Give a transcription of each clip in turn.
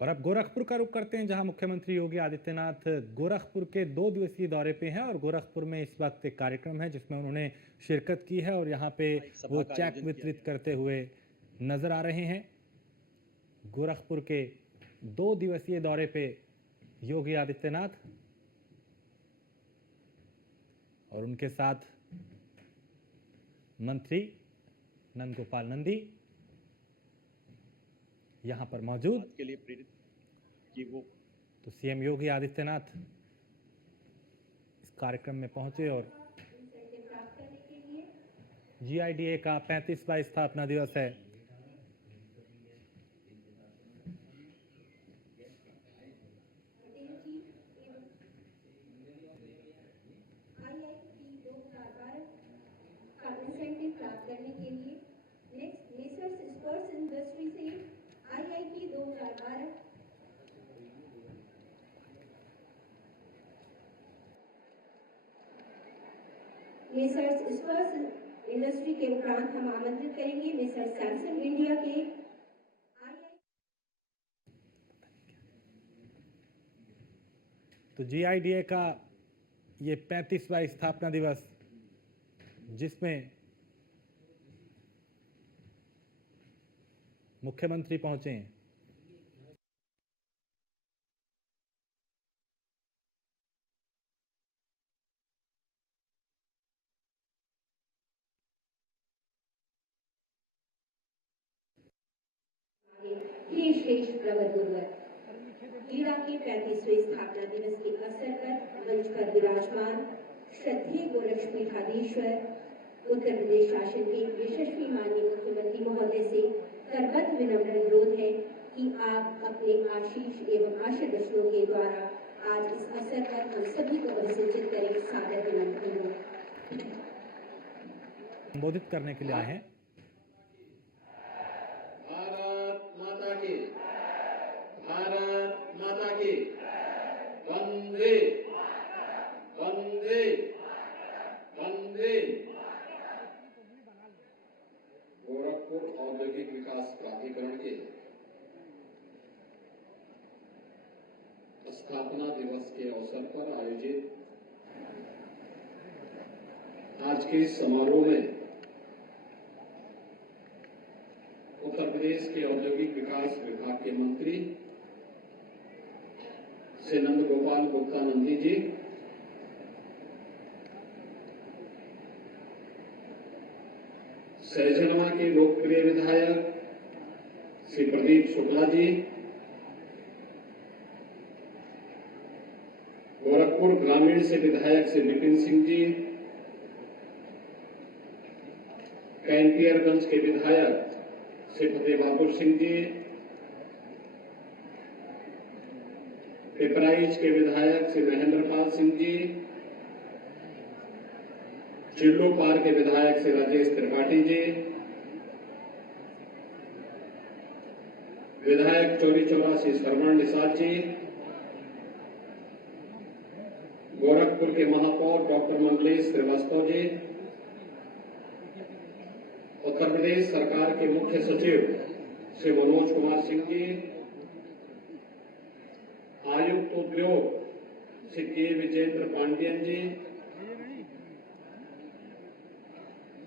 और अब गोरखपुर का रुख करते हैं, जहां मुख्यमंत्री योगी आदित्यनाथ गोरखपुर के 2 दिवसीय दौरे पे हैं। और गोरखपुर में इस वक्त एक कार्यक्रम है जिसमें उन्होंने शिरकत की है और यहाँ पे वो चेक वितरित करते हुए नजर आ रहे हैं। गोरखपुर के 2 दिवसीय दौरे पे योगी आदित्यनाथ और उनके साथ मंत्री नंद गोपाल नंदी यहां पर मौजूद के लिए प्रेरित कि वो तो सीएम योगी आदित्यनाथ इस कार्यक्रम में पहुंचे और जीआईडीए का 35वां स्थापना दिवस है। प्राप्त करने के लिए नेक्स्ट मेसर्स स्पर्श इंडस्ट्री से आईआईटी 2012 मेसर्स स्पर्श इंडस्ट्री के उपरांत हम आमंत्रित करेंगे मेसर्स सैमसंग इंडिया के तो जीआईडीए का ये 35वां स्थापना दिवस, जिसमें मुख्यमंत्री पहुंचे हैं। श्रेष्ठ प्रबंधक ईड़ा के 35वें स्थापना दिवस के अवसर पर मंच पर विराजमान श्रद्धेय गोरक्षपीठाधीश्वर उत्तर प्रदेश शासन के यशस्वी माननीय मुख्यमंत्री महोदय से करबद्ध विनम्र अनुरोध है कि आप अपने आशीष एवं आशीर्वचनों के द्वारा आज इस अवसर पर हम सभी को अभिसंचित करें। सादर विनम्र अनुरोध। संबोधित करने के लिए आए हैं। भारत माता की, भारत माता की, वंदे वंदे वंदे। गोरखपुर औद्योगिक विकास प्राधिकरण के स्थापना दिवस के अवसर पर आयोजित आज के इस समारोह में उत्तर प्रदेश के औद्योगिक विकास विभाग के मंत्री श्री नंद गोपाल गुप्ता नंदी जी, सहजनवा के लोकप्रिय विधायक श्री प्रदीप शुक्ला जी, गोरखपुर ग्रामीण से विधायक श्री विपिन सिंह जी, कैंटियरगंज के विधायक श्री फतेह बहादुर सिंह जी, पिपराइच के विधायक श्री महेंद्र पाल सिंह जी, चिल्लो पार के विधायक श्री राजेश त्रिपाठी जी, विधायक चौरी चौरा श्री श्रवण निषाद जी, गोरखपुर के महापौर डॉक्टर मंगलेश श्रीवास्तव जी, उत्तर प्रदेश सरकार के मुख्य सचिव श्री मनोज कुमार सिंह जी, आयुक्त उद्योग श्री के विजेंद्र पांडियन जी,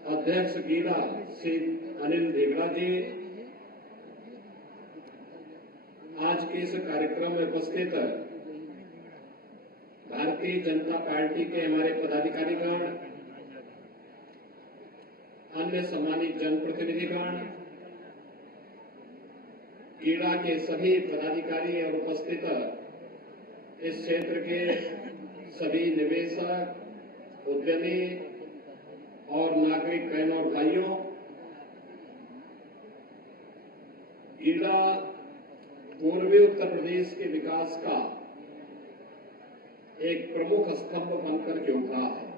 अध्यक्ष गीला श्री अनिल देगड़ा जी, आज के इस कार्यक्रम में उपस्थित भारतीय जनता पार्टी के हमारे पदाधिकारीगण, अन्य सम्मानित जनप्रतिनिधिगण, ईड़ा के सभी पदाधिकारी और उपस्थित इस क्षेत्र के सभी निवेशक, उद्यमी और नागरिक बहनों और भाइयों, ईड़ा पूर्वी उत्तर प्रदेश के विकास का एक प्रमुख स्तंभ बनकर के उभरा है।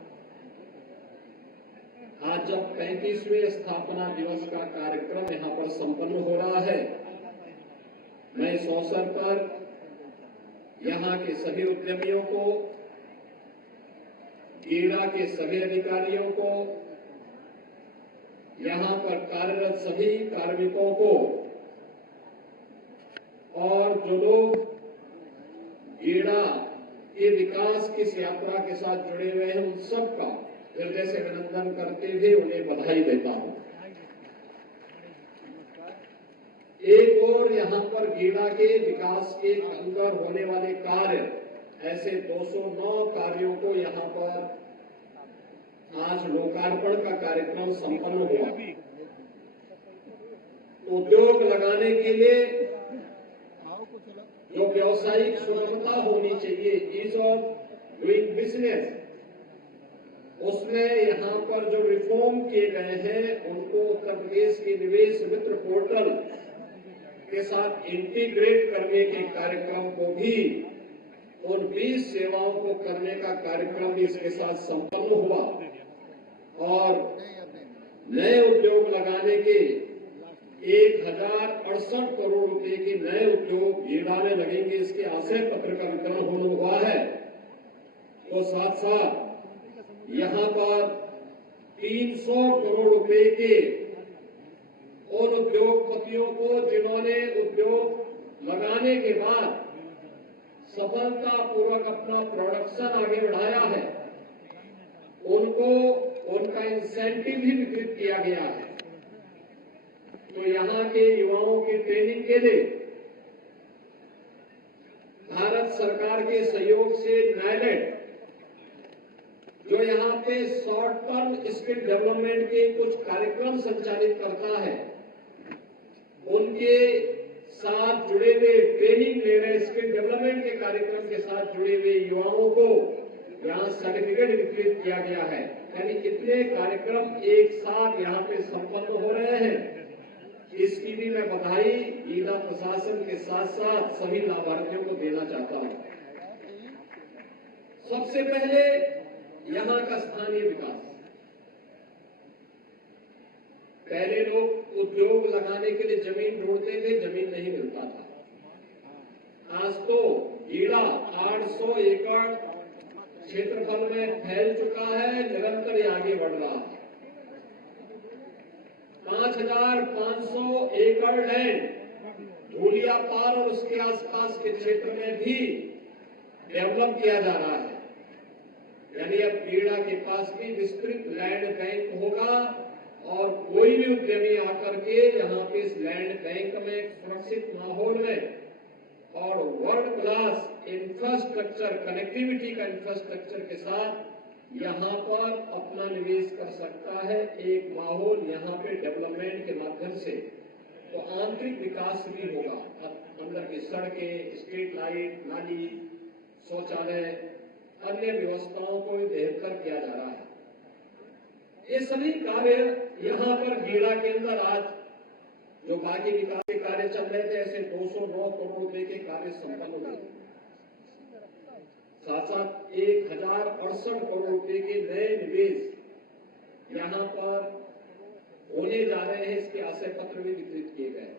आज जब 35वें स्थापना दिवस का कार्यक्रम यहां पर संपन्न हो रहा है, मैं इस अवसर पर यहां के सभी उद्यमियों को, ईड़ा के सभी अधिकारियों को, यहां पर कार्यरत सभी कार्मिकों को और जो लोग गीड़ा के विकास की इस यात्रा के साथ जुड़े हुए हैं उन सबका हृदय से अभिनंदन करते हुए उन्हें बधाई देता हूं। एक और यहाँ पर गीड़ा के विकास के अंदर होने वाले कार्य, ऐसे 209 कार्यों को यहाँ पर आज लोकार्पण का कार्यक्रम संपन्न हुआ। उद्योग लगाने के लिए जो व्यावसायिक सुगमता होनी चाहिए, ईज ऑफ डूइंग बिजनेस, उसमें यहाँ पर जो रिफॉर्म किए गए हैं उनको उत्तर प्रदेश के निवेश मित्र पोर्टल के साथ इंटीग्रेट करने के कार्यक्रम को भी, उन 20 सेवाओं को करने का कार्यक्रम भी इसके साथ संपन्न हुआ और नए उद्योग लगाने के 1068 करोड़ रुपए के नए उद्योग गीड़ा में लगेंगे, इसके आशय पत्र का वितरण होना हुआ है। तो साथ साथ यहाँ पर 300 करोड़ रुपए के उन उद्योगपतियों को जिन्होंने उद्योग लगाने के बाद सफलतापूर्वक अपना प्रोडक्शन आगे बढ़ाया है, उनको उनका इंसेंटिव भी वितरित किया गया है। तो यहाँ के युवाओं की ट्रेनिंग के लिए भारत सरकार के सहयोग से नायलेट, जो यहाँ पे शॉर्ट टर्म स्किल डेवलपमेंट के कुछ कार्यक्रम संचालित करता है, उनके साथ जुड़े हुए ट्रेनिंग ले रहे स्किल डेवलपमेंट के कार्यक्रम के साथ जुड़े हुए युवाओं को यहाँ सर्टिफिकेट वितरित किया गया है। यानी कितने कार्यक्रम एक साथ यहाँ पे संपन्न हो रहे हैं, इसकी भी मैं बधाई गीड़ा प्रशासन के साथ साथ सभी लाभार्थियों को देना चाहता हूँ। सबसे पहले यहाँ का स्थानीय विकास। पहले लोग उद्योग लगाने के लिए जमीन ढूंढते थे, जमीन नहीं मिलता था। आज तो गीड़ा 800 एकड़ क्षेत्रफल में फैल चुका है, निरंतर ये आगे बढ़ रहा है। 5500 एकड़ लैंड धूलिया पार और उसके आसपास के क्षेत्र में भी डेवलप किया जा रहा है। यानी अब गीड़ा के पास भी विस्तृत लैंड बैंक होगा और कोई भी उद्यमी आकर के यहाँ पे इस लैंड बैंक में सुरक्षित माहौल में और वर्ल्ड क्लास इंफ्रास्ट्रक्चर, कनेक्टिविटी का इंफ्रास्ट्रक्चर के साथ यहाँ पर अपना निवेश कर सकता है। एक माहौल यहाँ पे डेवलपमेंट के माध्यम से तो आंतरिक विकास भी होगा। अंदर की सड़कें, स्ट्रीट लाइट, नाली, शौचालय, अन्य व्यवस्थाओं को भी बेहतर किया जा रहा है। ये सभी कार्य यहाँ पर गीड़ा के अंदर आज जो बाकी विकास के कार्य चल रहे थे, ऐसे 209 करोड़ रुपए के कार्य संपन्न हुए। साथ साथ 1068 करोड़ रुपए के नए निवेश यहाँ पर होने जा रहे हैं, इसके आशय पत्र भी वितरित किए गए।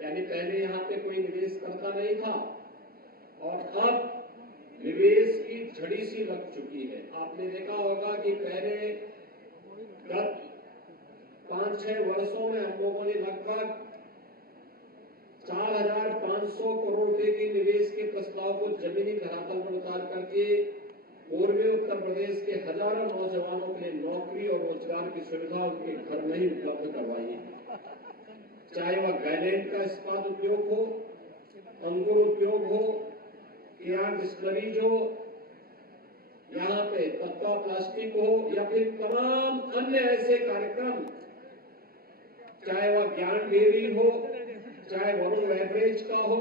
यानी पहले यहाँ पे कोई निवेश करता नहीं था और अब निवेश की झड़ी सी लग चुकी है। आपने देखा होगा कि पहले गत 5-6 वर्षों में हम लोगों ने लगभग 4500 करोड़ रुपए के निवेश के प्रस्ताव को जमीनी धरातल पर उतार करके पूर्वी उत्तर प्रदेश के हजारों नौजवानों के लिए नौकरी और रोजगार की सुविधा उनके घर में ही उपलब्ध करवाई है। चाहे वह गायलैंड का इस्पात उद्योग हो, अंकुर उद्योग हो, किरान डिस्टलरीज हो, यहाँ पे तत्वा प्लास्टिक हो या फिर तमाम अन्य ऐसे कार्यक्रम, चाहे वह ज्ञान डेयरी हो, चाहे वरुण बेवरेज का हो,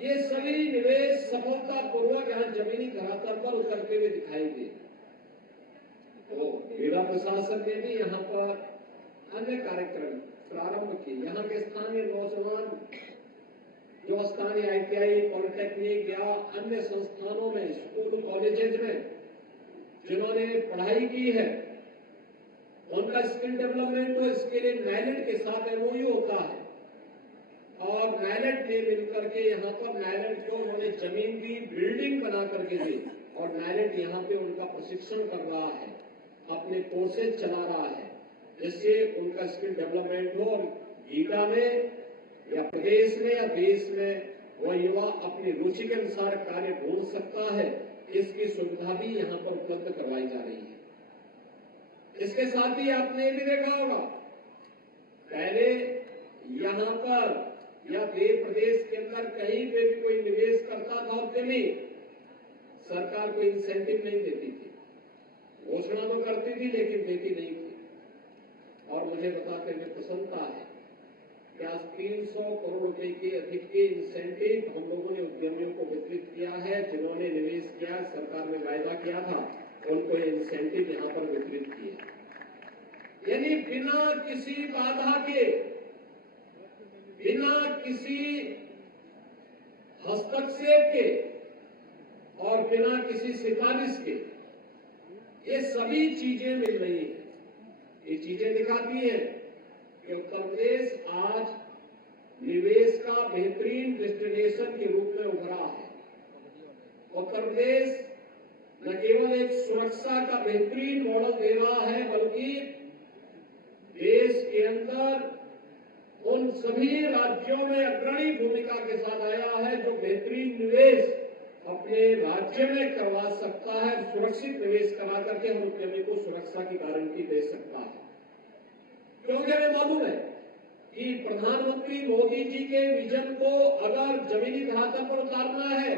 ये सभी निवेश सफलतापूर्वक यहाँ जमीनी धरातल पर उतरते हुए दिखाई दे। तो गीड़ा प्रशासन ने भी यहाँ पर अन्य कार्यक्रम प्रारंभ किए। यहाँ के स्थानीय नौजवान जो स्थानीय ITI, पॉलिटेक्निक या अन्य संस्थानों में, स्कूल कॉलेजेज में जिन्होंने पढ़ाई की है, उनका स्किल डेवलपमेंट हो, इसके लिए नायलेट के साथ MOU होता है और नायलेट ने मिलकर के यहाँ पर नायलेट को उन्होंने जमीन दी, बिल्डिंग बना करके दी और नायलेट यहाँ पे उनका प्रशिक्षण कर रहा है, अपने कोर्सेज चला रहा है, जिससे उनका स्किल डेवलपमेंट हो। और गीड़ा में या प्रदेश में या देश में वह युवा अपनी रुचि के अनुसार कार्य ढूंढ सकता है, इसकी सुविधा भी यहाँ पर उपलब्ध करवाई जा रही है। इसके साथ ही आपने ये भी देखा होगा, पहले यहाँ पर या देश प्रदेश के अंदर कहीं पे भी कोई निवेश करता था उद्यमी, सरकार को इंसेंटिव नहीं देती थी, घोषणा तो करती थी लेकिन देती नहीं थी। और मुझे बताते हुए प्रसन्नता है कि आज 300 करोड़ रुपए के अधिक के इंसेंटिव हम लोगों ने उद्यमियों को वितरित किया है। जिन्होंने निवेश किया, सरकार ने वायदा किया था, उनको ये इंसेंटिव यहाँ पर वितरित किए। यानी बिना किसी बाधा के, बिना किसी हस्तक्षेप के और बिना किसी सिफारिश के ये सभी चीजें मिल रही हैं। ये चीजें दिखाती हैं कि उत्तर प्रदेश आज निवेश का बेहतरीन डेस्टिनेशन के रूप में उभरा है। उत्तर प्रदेश न केवल एक सुरक्षा का बेहतरीन मॉडल दे रहा है, बल्कि देश के अंदर उन सभी राज्यों में अग्रणी भूमिका के साथ आया है जो बेहतरीन निवेश अपने राज्य में करवा सकता है, सुरक्षित निवेश करा करके हम उद्यमी को सुरक्षा की गारंटी दे सकता है। क्योंकि हमें मालूम है कि प्रधानमंत्री मोदी जी के विजन को अगर जमीनी धरातल पर उतारना है,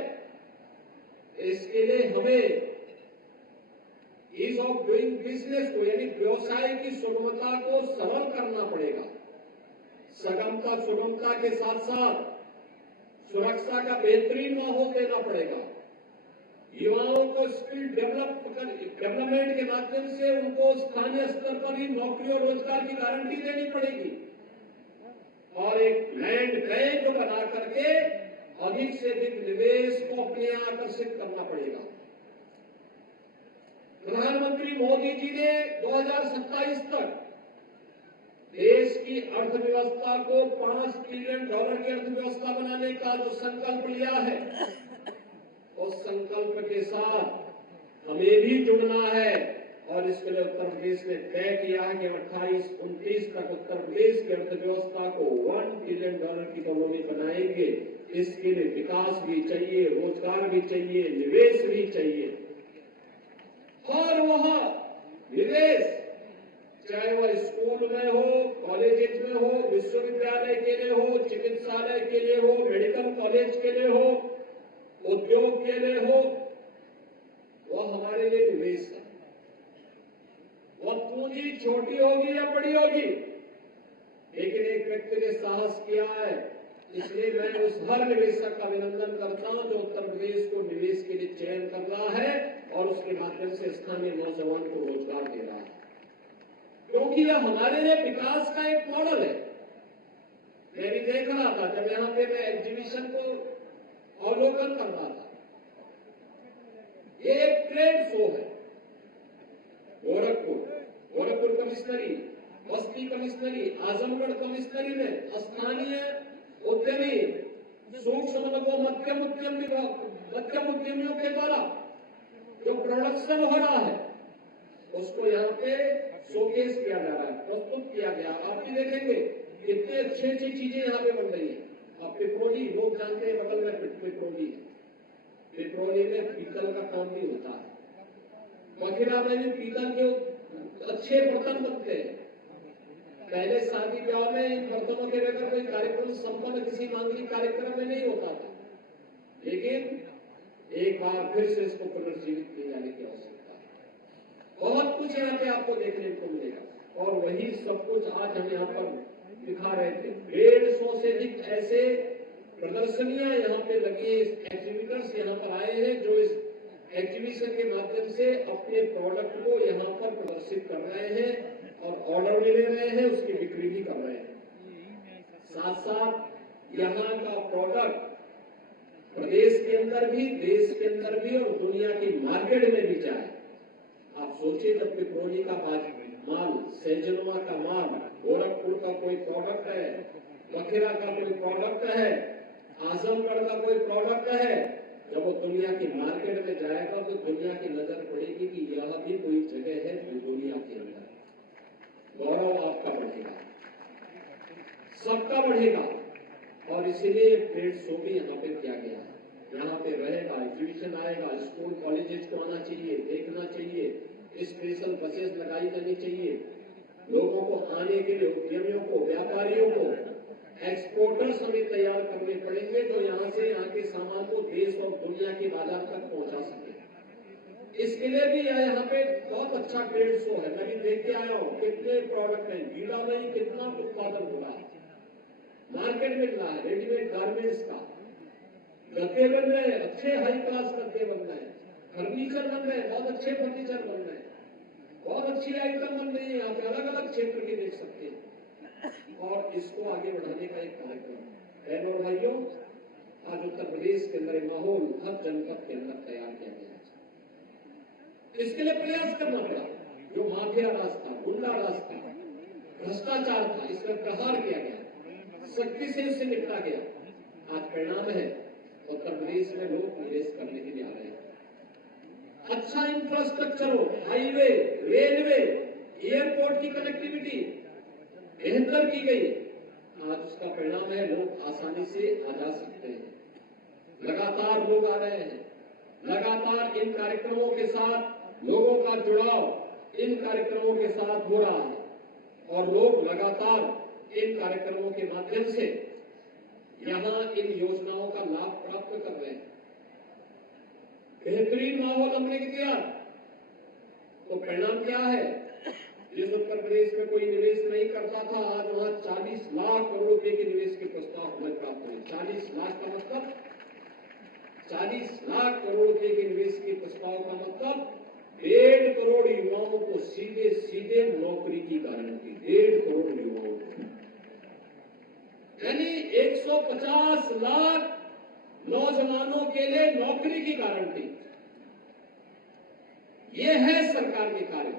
इसके लिए हमें ईज ऑफ डूइंग बिजनेस को, यानी व्यवसाय की सुगमता को सरल करना पड़ेगा। सुगमता के साथ साथ सुरक्षा का बेहतरीन माहौल देना पड़ेगा। युवाओं को स्किल डेवलपमेंट के माध्यम से उनको स्थानीय स्तर पर ही नौकरी और रोजगार की गारंटी देनी पड़ेगी और एक लैंड बैंक बना करके अधिक से अधिक निवेश को अपने यहाँ आकर्षित करना पड़ेगा। प्रधानमंत्री मोदी जी ने 2027 तक देश की अर्थव्यवस्था को $5 ट्रिलियन की अर्थव्यवस्था बनाने का जो संकल्प लिया है, उस संकल्प के साथ हमें भी जुड़ना है और इसके लिए उत्तर प्रदेश ने तय किया है कि 28-29 तक उत्तर प्रदेश की अर्थव्यवस्था को $1 ट्रिलियन की इकोनॉमी बनाएंगे। इसके लिए विकास भी चाहिए, रोजगार भी चाहिए, निवेश भी चाहिए और वह निवेश चाहे वह स्कूल में हो, कॉलेजेस में हो, विश्वविद्यालय के लिए हो, चिकित्सालय के लिए हो, मेडिकल कॉलेज के लिए हो, उद्योग के लिए हो, वह हमारे लिए निवेश है। वह पूंजी छोटी होगी या बड़ी होगी, लेकिन एक व्यक्ति ने साहस किया है, इसलिए मैं उस हर निवेशक का अभिनंदन करता हूं जो उत्तर प्रदेश को निवेश के लिए चयन कर रहा है और उसके माध्यम से स्थानीय नौजवान को रोजगार दे रहा है, क्योंकि यह हमारे लिए विकास का एक मॉडल है। मैं भी देख रहा था जब यहाँ पे मैं एग्जीबिशन को अवलोकन कर रहा था, ये एक ट्रेड शो है। गोरखपुर कमिश्नरी, बस्ती कमिश्नरी, आजमगढ़ कमिश्नरी में स्थानीय उद्यमी, सूक्ष्म लघु मध्यम उद्यमियों के द्वारा जो प्रोडक्शन हो रहा है उसको यहाँ पे शोकेस किया जा रहा है, प्रस्तुत किया गया। आप भी देखेंगे कितने अच्छी चीजें यहाँ पे बन रही है। अब पिपरोली, लोग जानते हैं बगल में पिपरोली है, पिपरोली में पीतल का काम भी होता है। मखिरा में भी पीतल के अच्छे बर्तन बनते हैं। पहले शादी ब्याह में इन बर्तनों के बगैर कोई कार्यक्रम संपन्न किसी मांगलिक कार्यक्रम में नहीं होता था, लेकिन एक बार फिर से इसको पुनर्जीवित किए जाने की आवश्यकता है। बहुत कुछ यहाँ पे आपको देखने को मिलेगा और वही सब कुछ आज हम यहाँ पर दिखा रहे थे। 150 से अधिक ऐसे प्रदर्शनियां यहाँ पे लगी, एग्जीबिटर्स यहाँ पर आए हैं जो इस एग्जीबिशन के माध्यम से अपने प्रोडक्ट को यहाँ पर प्रदर्शित कर रहे हैं और ऑर्डर भी ले रहे हैं, उसकी बिक्री भी कर रहे हैं। साथ साथ यहाँ का प्रोडक्ट प्रदेश के अंदर भी, देश के अंदर भी और दुनिया की मार्केट में भी जाए। आप सोचिए जब पिपरोली का माल, सैजनवा का माल, गोरखपुर का कोई प्रोडक्ट है, मखिरा का कोई प्रोडक्ट है, आजमगढ़ का कोई प्रोडक्ट है, जब वो दुनिया की मार्केट में जाएगा तो दुनिया की नजर पड़ेगी कि यह भी कोई जगह है जो दुनिया के अंदर। गौरव आपका बढ़ेगा, सबका बढ़ेगा और इसीलिए ट्रेड शो भी यहाँ पे किया गया है। यहाँ पे रहेगा, एग्जीबिशन आएगा, स्कूल कॉलेजेस को आना चाहिए, देखना चाहिए, स्पेशल बसेस लगाई जानी चाहिए, लोगों को आने के लिए, उद्यमियों को, व्यापारियों को, एक्सपोर्टर्स हमें तैयार करने पड़ेंगे जो यहाँ से यहाँ के सामान को देश और दुनिया के बाजार तक पहुंचा सके। इसके लिए भी यहाँ पे बहुत अच्छा ट्रेड शो है। मैं भी देख के आया हूँ कितने प्रोडक्ट हैं, गीला में ही कितना उत्पादन हो रहा है, मार्केट मिल रहा है रेडीमेड गारमेंट्स का, गद्दे बन रहे हैं, अच्छे हाई क्लास गद्दे बन रहे हैं, फर्नीचर बन रहे हैं, बहुत अच्छे फर्नीचर बन रहे हैं, बहुत अच्छी आइटम बन रही है, यहाँ पे अलग अलग क्षेत्र के देख सकते हैं। और इसको आगे बढ़ाने का एक कार्यक्रम, बहनों और भाइयों, आज उत्तर प्रदेश के अंदर माहौल हर जनपद के अंदर तैयार किया गया है। इसके लिए प्रयास करना पड़ा। जो माफिया राज था, गुंडा राज था, भ्रष्टाचार था, इस पर प्रहार किया गया, सख्ती से उससे निपटा गया। आज परिणाम है उत्तर प्रदेश में लोग निवेश करने के लिए आ रहे हैं। अच्छा इंफ्रास्ट्रक्चर हो, हाईवे, रेलवे, एयरपोर्ट की कनेक्टिविटी बेहतर की गई, आज उसका परिणाम है लोग आसानी से आ जा सकते हैं। लगातार लोग आ रहे हैं, लगातार इन कार्यक्रमों के साथ लोगों का जुड़ाव इन कार्यक्रमों के साथ हो रहा है और लोग लगातार इन कार्यक्रमों के माध्यम से यहाँ इन योजनाओं का लाभ प्राप्त कर रहे हैं। बेहतरीन माहौल हमने दिया तो परिणाम क्या है? जिस उत्तर प्रदेश में कोई निवेश नहीं करता था, आज वहां 40 लाख करोड़ रुपए के निवेश के प्रस्ताव हमें प्राप्त हुए। 40 लाख का मतलब 40 लाख करोड़ रुपए के निवेश के प्रस्ताव का मतलब 1.5 करोड़ युवाओं को सीधे सीधे नौकरी की गारंटी। 1.5 करोड़ युवाओं को, यानी 150 लाख नौजवानों के लिए नौकरी की गारंटी। ये है सरकार के कार्य।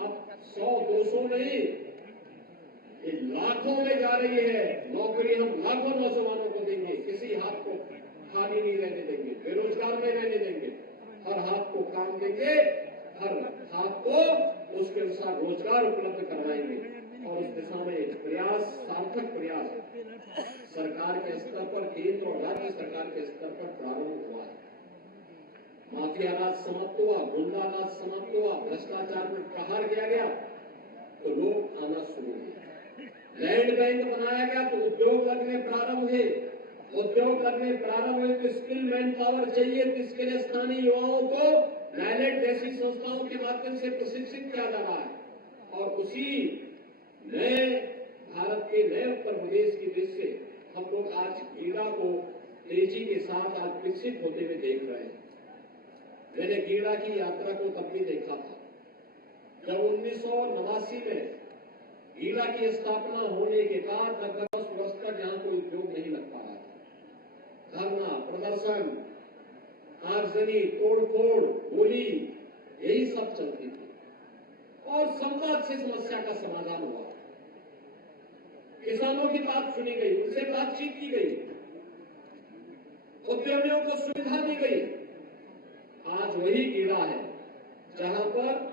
अब 100-200 नहीं, ये लाखों में जा रही है नौकरी। हम लाखों नौजवानों को देंगे, किसी हाथ को खाली नहीं रहने देंगे, बेरोजगार नहीं रहने देंगे, हर हाथ को काम देंगे, हर हाथ को उसके अनुसार रोजगार उपलब्ध करवाएंगे। और उस दिशा में प्रयास, सार्थक प्रयास सरकार के स्तर पर, केंद्र और राज्य सरकार के स्तर पर प्रारंभ हुआ है। माफिया राज समाप्त हुआ, गुंडा राज समाप्त हुआ, भ्रष्टाचार में प्रहार किया गया तो लोग आना शुरू हुए। लैंड बैंक बनाया गया तो उद्योग लगने प्रारंभ हुए। उद्योग लगने प्रारंभ हुए तो स्किल मैन पावर चाहिए, तो इसके लिए स्थानीय युवाओं को नाइलेट जैसी संस्थाओं के माध्यम से प्रशिक्षित किया जा रहा है। और उसी नए भारत के नए उत्तर प्रदेश की दृष्टि से हम लोग आज गीडा को तेजी के साथ आज विकसित होते हुए देख रहे हैं। मैंने गीडा की यात्रा को तब भी देखा था जब 1989 में गीडा की स्थापना होने के बाद लगभग 10 वर्ष तक यहाँ कोई उद्योग नहीं लग पा रहा था। धरना, प्रदर्शन, आगजनी, तोड़फोड़, गोली, यही सब चलती थी और संवाद से समस्या का समाधान हुआ। किसानों की बात सुनी गई, उनसे बातचीत की गई, उद्यमियों को सुविधा दी गई। आज वही गीडा है जहां पर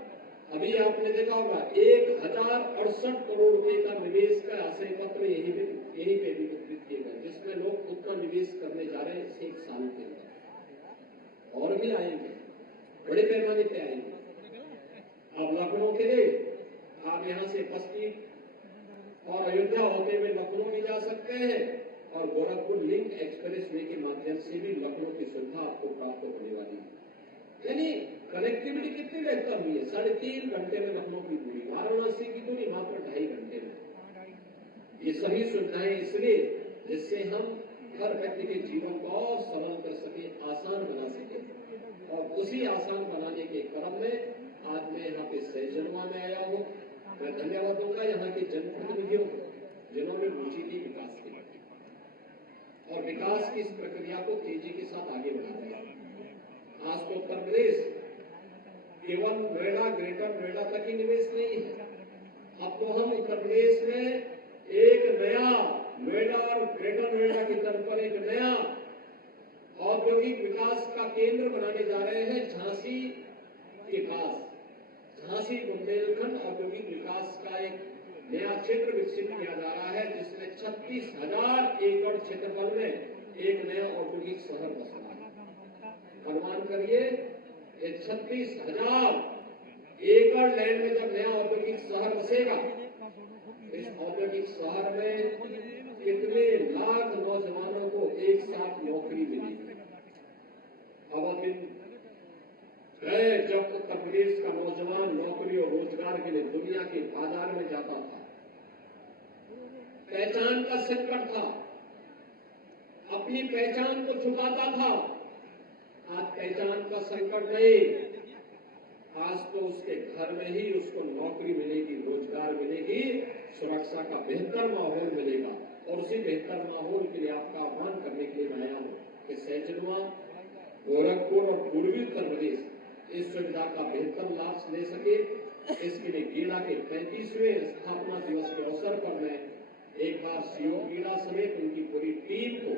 अभी आपने देखा होगा 1068 करोड़ रुपए का निवेश का आशय पत्र यही पे भी वितरित किए गए, जिसमें लोग उतना निवेश करने जा रहे हैं 1 साल के अंदर। और भी आएंगे, बड़े पैमाने पे आएंगे। अब लखनऊ के लिए आप यहाँ से बस्ती और अयोध्या होते हुए लखनऊ भी जा सकते हैं और गोरखपुर लिंक एक्सप्रेस वे के माध्यम से भी लखनऊ की सुविधा आपको प्राप्त होने वाली है। यानी कनेक्टिविटी कितनी बेहतर हुई है। 3.5 घंटे में लखनऊ की दूरी, वाराणसी की दूरी मात्र 2.5 घंटे में। ये सभी सुविधाएं इसलिए जिससे हम हर व्यक्ति के जीवन को और सरल कर सके, आसान बना सके। और उसी आसान बनाने के क्रम में आज मैं यहाँ पे सैजनवा में आया हूँ। मैं धन्यवाद दूंगा यहाँ के जनप्रतिनिधियों को जिन्होंने रुचि की विकास की और विकास की इस प्रक्रिया को तेजी के साथ आगे बढ़ाया। आज तो उत्तर प्रदेश केवल नोएडा, ग्रेटर नोएडा तक ही निवेश नहीं है। अब तो हम उत्तर प्रदेश में एक नया नोएडा और ग्रेटर नोएडा की तरफ पर एक नया औद्योगिक विकास का केंद्र बनाने जा रहे हैं। झांसी के पास झांसी बुंदेलखंड औद्योगिक विकास का एक नया क्षेत्र विकसित किया जा रहा है, जिसमें 36,000 एकड़ क्षेत्रफल में एक नया औद्योगिक शहर बस रहा है। अनुमान करिए, ये 36,000 एकड़ लैंड में जब नया औद्योगिक शहर बसेगा, इस औद्योगिक शहर में कितने लाख नौजवानों को एक साथ नौकरी मिलेगी। अब दिन है जब उत्तर प्रदेश का नौजवान नौकरी और रोजगार के लिए दुनिया के बाजार में जाता था, पहचान का संकट था, अपनी पहचान को छुपाता था। आज पहचान का संकट नहीं, आज तो उसके घर में ही उसको नौकरी मिलेगी, रोजगार मिलेगी, सुरक्षा का बेहतर माहौल मिलेगा। और उसी बेहतर माहौल के लिए आपका आह्वान करने के लिए मैं आया हूं कि सैजनवा, गोरखपुर और पूर्वी उत्तर प्रदेश इस सुविधा का बेहतर लाभ ले सके। इसके लिए गीड़ा के 35वें स्थापना दिवस के अवसर पर मैं एक बार सीओ गीड़ा समेत उनकी पूरी टीम को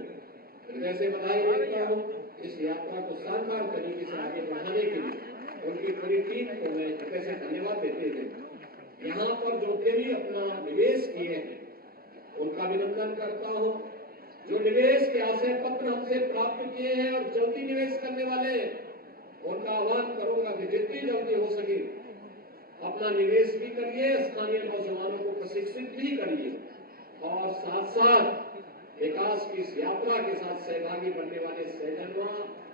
हृदय से बधाई देता हूं। इस यात्रा को शानदार तरीके से आगे बढ़ाने के लिए उनकी पूरी टीम को मैं हृदय से धन्यवाद देते हुए यहाँ पर जो उद्यमी अपना निवेश किए हैं उनका अभिनंदन करता हूं। जो निवेश के आशय पत्र हमसे प्राप्त किए हैं और जल्दी निवेश करने वाले उनका आह्वान करूंगा कि जितनी जल्दी हो सके अपना निवेश भी करिए, स्थानीय नौजवानों को प्रशिक्षित भी करिए और साथ साथ विकास की इस यात्रा के साथ सहभागी बनने वाले सैजनवा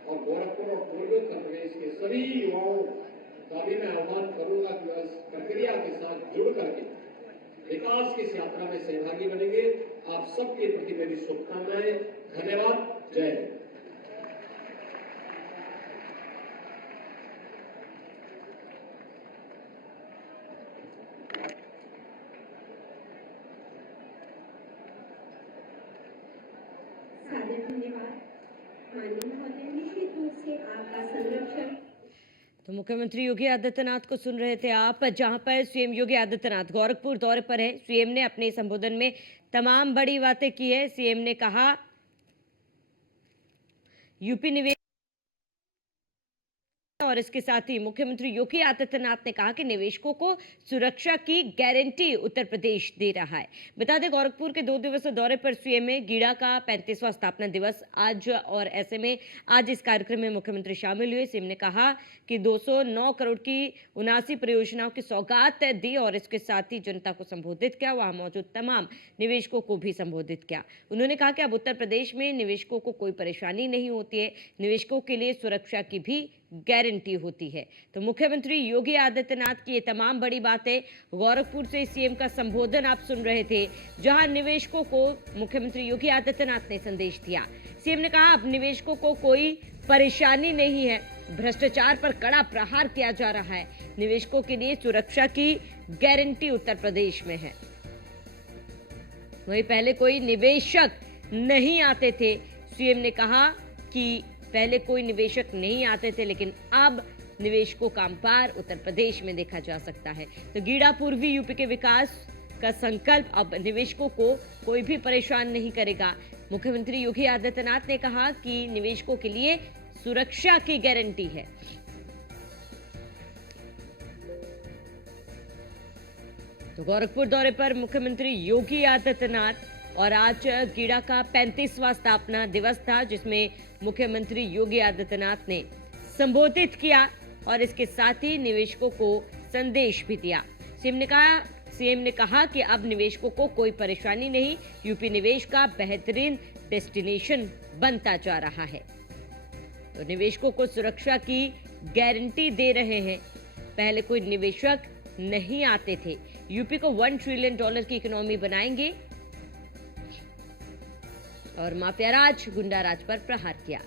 और गोरखपुर और पूर्वी उत्तर प्रदेश के सभी युवाओं का भी मैं आह्वान करूंगा कि इस प्रक्रिया के साथ जुड़ करके विकास की इस यात्रा में सहभागी बनेंगे। आप सबके प्रति मेरी शुभकामनाएं। धन्यवाद। जय हिंद। सादर धन्यवाद। माननीय महोदय, निश्चित रूप से आपका संरक्षण। तो मुख्यमंत्री योगी आदित्यनाथ को सुन रहे थे आप, जहां पर सीएम योगी आदित्यनाथ गोरखपुर दौरे पर है। सीएम ने अपने संबोधन में तमाम बड़ी बातें की है। सीएम ने कहा यूपी निवेश, और इसके साथ ही मुख्यमंत्री योगी आदित्यनाथ ने कहा कि निवेशकों को सुरक्षा की गारंटी उत्तर प्रदेश दे रहा है। बता दें, गोरखपुर के 2 दिवसीय दौरे पर सीएम में गीड़ा का 35वां स्थापना दिवस आज, और ऐसे में आज इस कार्यक्रम में मुख्यमंत्री शामिल हुए। सीएम ने कहा कि 209 करोड़ की 79 परियोजनाओं की सौगात दी और इसके साथ ही जनता को संबोधित किया, वहां मौजूद तमाम निवेशकों को भी संबोधित किया। उन्होंने कहा कि अब उत्तर प्रदेश में निवेशकों को कोई परेशानी नहीं होती है, निवेशकों के लिए सुरक्षा की भी गारंटी होती है। तो मुख्यमंत्री योगी आदित्यनाथ की ये तमाम बड़ी बातें, गोरखपुर से सीएम का संबोधन आप सुन रहे थे, जहां निवेशकों को मुख्यमंत्री योगी आदित्यनाथ ने संदेश दिया। सीएम ने कहा अब निवेशकों को कोई परेशानी नहीं है, भ्रष्टाचार पर कड़ा प्रहार किया जा रहा है, निवेशकों के लिए सुरक्षा की गारंटी उत्तर प्रदेश में है। वहीं पहले कोई निवेशक नहीं आते थे। सीएम ने कहा कि पहले कोई निवेशक नहीं आते थे, लेकिन अब निवेशकों का अंपार उत्तर प्रदेश में देखा जा सकता है। तो गीड़ा पूर्वी यूपी के विकास का संकल्प अब निवेशकों को कोई भी परेशान नहीं करेगा। मुख्यमंत्री योगी आदित्यनाथ ने कहा कि निवेशकों के लिए सुरक्षा की गारंटी है। तो गोरखपुर दौरे पर मुख्यमंत्री योगी आदित्यनाथ, और आज गीड़ा का 35वां स्थापना दिवस था, जिसमें मुख्यमंत्री योगी आदित्यनाथ ने संबोधित किया और इसके साथ ही निवेशकों को संदेश भी दिया। सीएम ने कहा कि अब निवेशकों को कोई परेशानी नहीं, यूपी निवेश का बेहतरीन डेस्टिनेशन बनता जा रहा है। तो निवेशकों को सुरक्षा की गारंटी दे रहे हैं। पहले कोई निवेशक नहीं आते थे। यूपी को $1 ट्रिलियन की इकोनॉमी बनाएंगे और माफिया राज, गुंडा राज पर प्रहार किया।